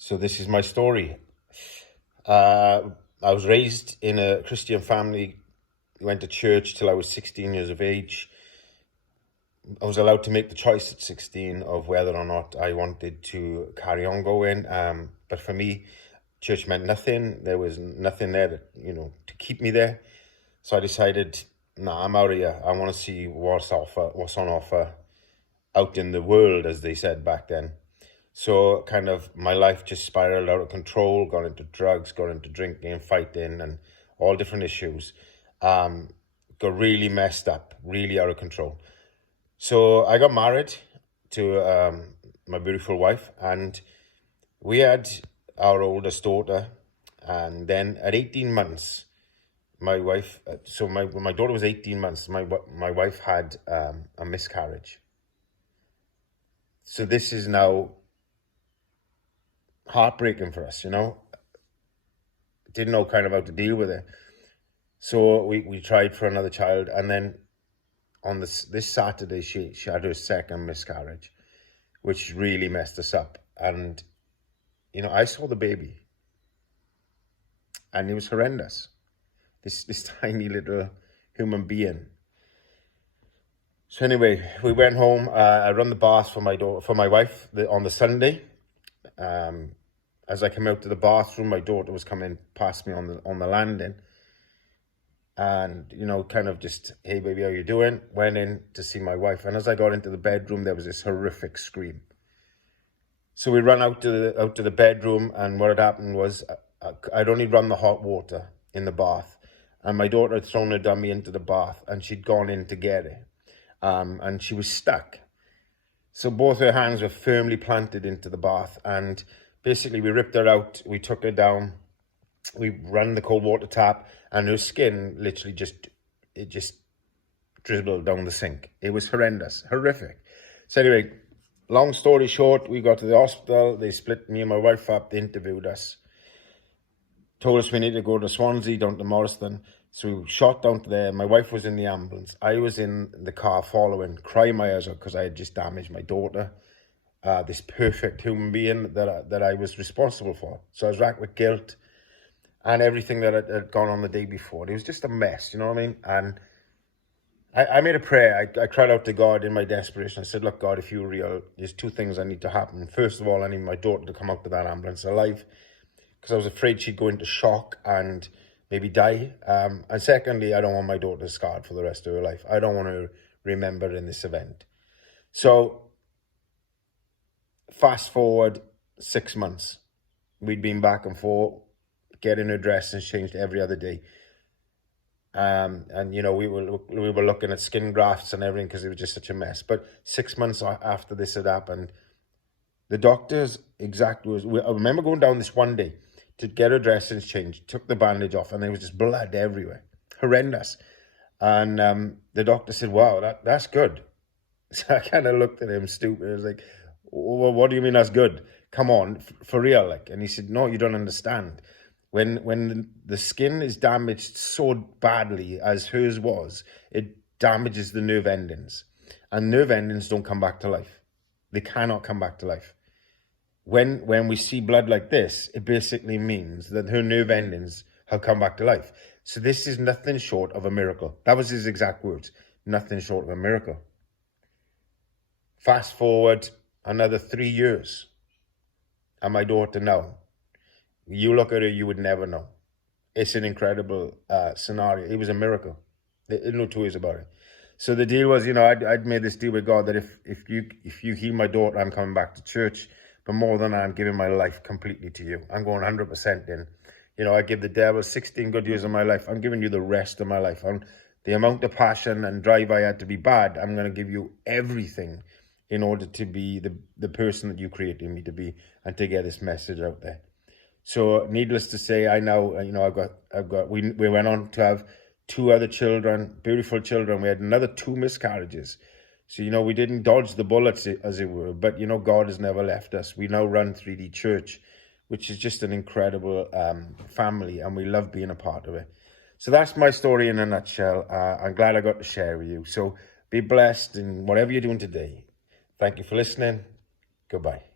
So this is my story. I was raised in a Christian family, went to church till I was 16 years of age. I was allowed to make the choice at 16 of whether or not I wanted to carry on going. But for me, church meant nothing. There was nothing there to keep me there. So I decided, nah, I'm out of here. I want to see what's on offer out in the world, as they said back then. So kind of my life just spiraled out of control, got into drugs, got into drinking and fighting and all different issues. Got really messed up, really out of control. So I got married to my beautiful wife, and we had our oldest daughter. And then at 18 months, my wife, when my daughter was 18 months, my wife had a miscarriage. So this is now heartbreaking for us, Didn't know kind of how to deal with it. So we tried for another child, and then on this Saturday, she had her second miscarriage, which really messed us up. And, I saw the baby, and it was horrendous. This tiny little human being. So anyway, we went home. I run the bath for my wife on the Sunday. As I came out to the bathroom, my daughter was coming past me on the landing, and kind of just, hey baby, how you doing? Went in to see my wife, and as I got into the bedroom, there was this horrific scream. So we ran out to the bedroom, and what had happened was I'd only run the hot water in the bath, and my daughter had thrown her dummy into the bath, and she'd gone in to get it, and she was stuck. So both her hands were firmly planted into the bath, and basically we ripped her out, we took her down, we ran the cold water tap, and her skin literally just dribbled down the sink. It was horrendous, horrific. So anyway, long story short, we got to the hospital, they split me and my wife up, they interviewed us, told us we need to go to Swansea, down to Morriston. So we shot down to there. My wife was in the ambulance. I was in the car following, crying my eyes out because I had just damaged my daughter, this perfect human being that I was responsible for. So I was racked with guilt and everything that had gone on the day before. It was just a mess, you know what I mean? And I made a prayer. I cried out to God in my desperation. I said, look, God, if you're real, there's two things that need to happen. First of all, I need my daughter to come out of that ambulance alive, because I was afraid she'd go into shock and maybe die. And secondly, I don't want my daughter scarred for the rest of her life. I don't want her remembering this event. So fast forward 6 months. We'd been back and forth, getting her dressings changed every other day. And we were looking at skin grafts and everything because it was just such a mess. But 6 months after this had happened, the doctor's exact words, I remember going down this one day to get her dressings changed, took the bandage off, and there was just blood everywhere. Horrendous. And the doctor said, wow, that's good. So I kind of looked at him stupid. I was like, well, what do you mean that's good? Come on, for real. And he said, no, you don't understand. When the skin is damaged so badly as hers was, it damages the nerve endings. And nerve endings don't come back to life. They cannot come back to life. When we see blood like this, it basically means that her nerve endings have come back to life. So this is nothing short of a miracle. That was his exact words. Nothing short of a miracle. Fast forward another 3 years. And my daughter now, you look at her, you would never know. It's an incredible scenario. It was a miracle. There's no two ways about it. So the deal was, I'd made this deal with God that if you heal my daughter, I'm coming back to church. But more than that, I'm giving my life completely to you. I'm going 100% in. I give the devil 16 good years of my life. I'm giving you the rest of my life. The amount of passion and drive I had to be bad, I'm going to give you everything in order to be the person that you created me to be and to get this message out there. So needless to say, I now, we went on to have 2 other children, beautiful children. We had another 2 miscarriages. So, we didn't dodge the bullets, as it were, but, God has never left us. We now run 3D Church, which is just an incredible family, and we love being a part of it. So that's my story in a nutshell. I'm glad I got to share with you. So be blessed in whatever you're doing today. Thank you for listening. Goodbye.